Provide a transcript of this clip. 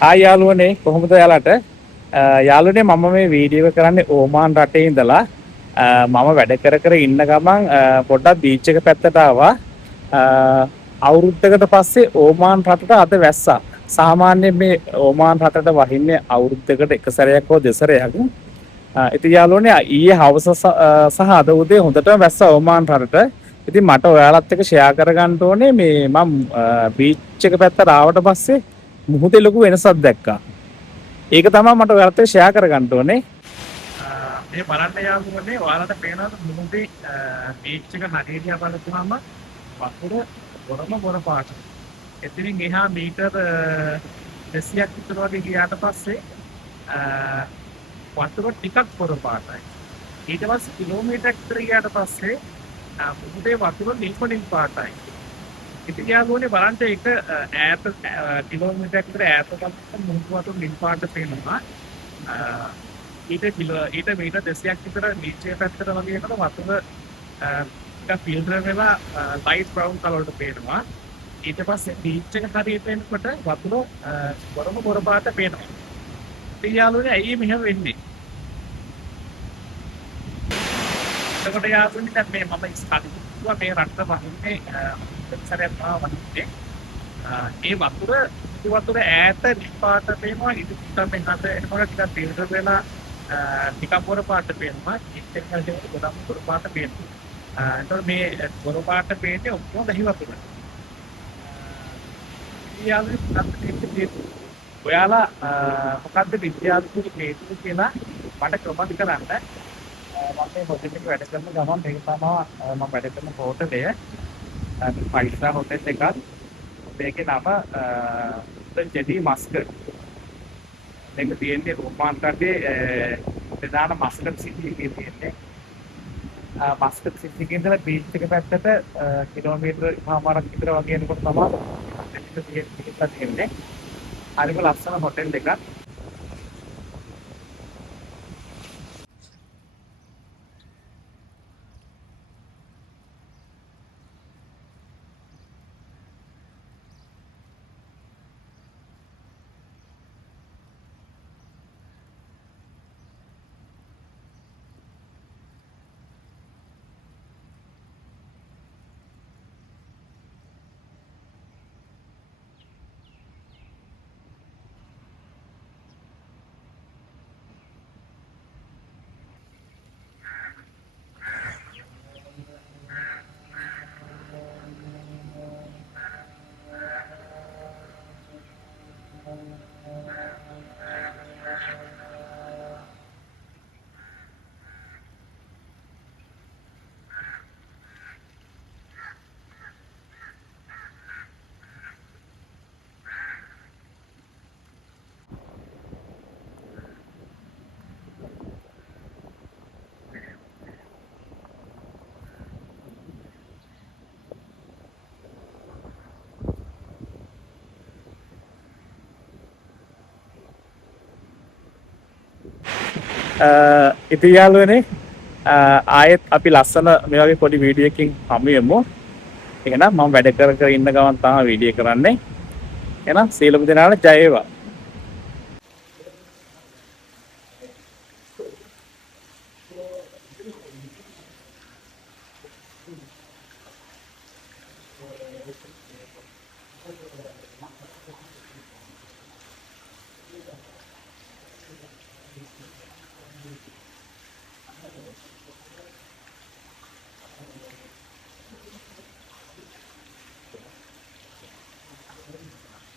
යාළුවනේ කොහොමද යාළුවට යාළුවනේ මම මේ වීඩියෝ එක කරන්නේ ඕමාන් රටේ ඉඳලා මම වැඩ කර ඉන්න ගමන් පොඩ්ඩක් බීච් එක පැත්තට ආවා අවුරුද්දකට පස්සේ ඕමාන් රටට අද වැස්සා සාමාන්‍යයෙන් මේ ඕමාන් රටට වහින්නේ අවුරුද්දකට එක සැරයක් හෝ දෙසරයක් ඉතින් යාළුවනේ ඊයේ හවස සහ අද උදේ හොඳටම වැස්සා ඕමාන් රටට ඉතින් මට ඔයාලත් එක්ක ෂෙයා කරගන්න ඕනේ මේ මම බීච් එක පැත්තට ආවට පස්සේ මුහුදේ ලොකු වෙනසක් දැක්කා. ඒක තමයි මට ඔයාලට ෂෙයා කරගන්න ඕනේ. මේ බලන්න යාළුවනේ ඔයාලට පේනවද මුහුදේ බීච් එක නගී දිහා බලපුවාම වතුර ගොර පාට. එතනින් එහා මීටර් 200ක් විතර වගේ ගියාට පස්සේ වතුර ටිකක් ගොර පාටයි. ඊට පස්සේ කිලෝමීටරයක් විතර ගියාට පස්සේ මුහුදේ වතුර නිල් පාටයි. ඉතින් යාළුවනේ බලන්න ඒක ඈත කිලෝමීටරයක් විතර ඈත ගමන් මුහුදු වතුර නිල් පාට පේනවා. ඊට මීටර් 200ක් විතර බීච් එක පැත්තට වගේ යනකොට වතුර ටිකක් ෆිල්ටර් වෙලා ලයිට් බ්‍රවුන් කලර් වලට පේනවා. ඊට පස්සේ බීච් එක හරියට එනකොට වතුර ගොර පාට පේනවා. ඉතින් යාළුවනේ ඇයි මෙහෙම වෙන්නේ? එතකොට යාළුවනේ දැන් මේ මම ඉස්සරහට මේ රටට වහින්නේ සැරයක් වහින්නේ ඒ වතුර ඈත නිපාත පේනවා ඉතින් මෙහාට එනකොට ටිකක් තීව්‍ර වෙලා ටිකක් ගොර පාට පේනවා ඉතින් ඒකේ ගොඩක් ගොර පාට පේනවා එතකොට මේ ගොර පාට පේන්නේ ඔක්කොම දහි වතුර ඔයාලා මොකද්ද විද්‍යාත්මක හේතුව කියලා මට කමෙන්ට් කරන්න මම මේ හොටෙල් එක වැඩ කරන ගමන් මේක තමයි මම වැඩ කරන හෝටලය 5 star hotel එකක් මේකේ නම ජෙඩි මස්කට් මේක තියෙන්නේ ඕමාන් රටේ ප්‍රධාන මස්කට් සිටි එකේ තියෙන්නේ මස්කට් සිටි එකේ ඉඳලා බීච් එක පැත්තට කිලෝමීටර එකමාරක් විතර වගේ යනකොට තමයි තියෙන්නේ හරිම ලස්සන හොටෙල් එකක් ඉතින් යාළුවනේ ආයෙත් අපි ලස්සන මේ වගේ පොඩි වීඩියෝ එකකින් හමු වෙමු. එහෙනම් මම වැඩ කර ඉන්න ගමන් තමයි වීඩියෝ කරන්නේ. එහෙනම් සියලුම දෙනාට ජය වේවා.